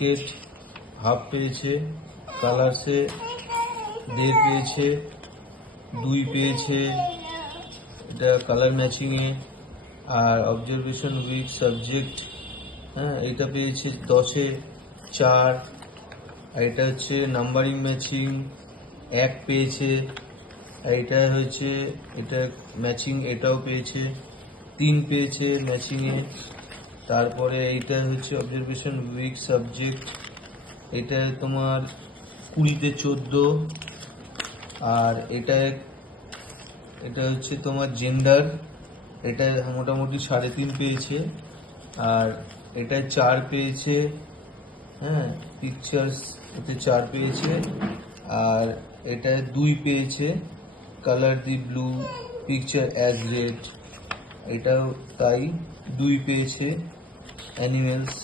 স্কেট half পেয়েছে, কালার্সে 1.5 পেয়েছে, 2 পেয়েছে, এটা কালার ম্যাচিংয়ে। আর অবজারভেশন উইথ সাবজেক্ট, হ্যাঁ, এটা পেয়েছে 10-এ 4। আর এটা হচ্ছে নাম্বারিং ম্যাচিং 1 পেয়েছে। আর এটা হচ্ছে এটা ম্যাচিং, এটাও পেয়েছে 3 পেয়েছে ম্যাচিংয়ে। তারপরে এইটা হচ্ছে অবজারভেশন উইক সাবজেক্ট, এটা তোমার 20-তে 14। আর এটা হচ্ছে তোমার জেন্ডার, এটা মোটামুটি 3.5 পেয়েছে। আর এটা 4 পেয়েছে, হ্যাঁ, পিকচার্স এতে 4 পেয়েছে। আর এটা 2 পেয়েছে, কালার দি ব্লু পিকচার অ্যাজ রেড, এটাও তাই 2 পেয়েছে। অ্যানিমেলস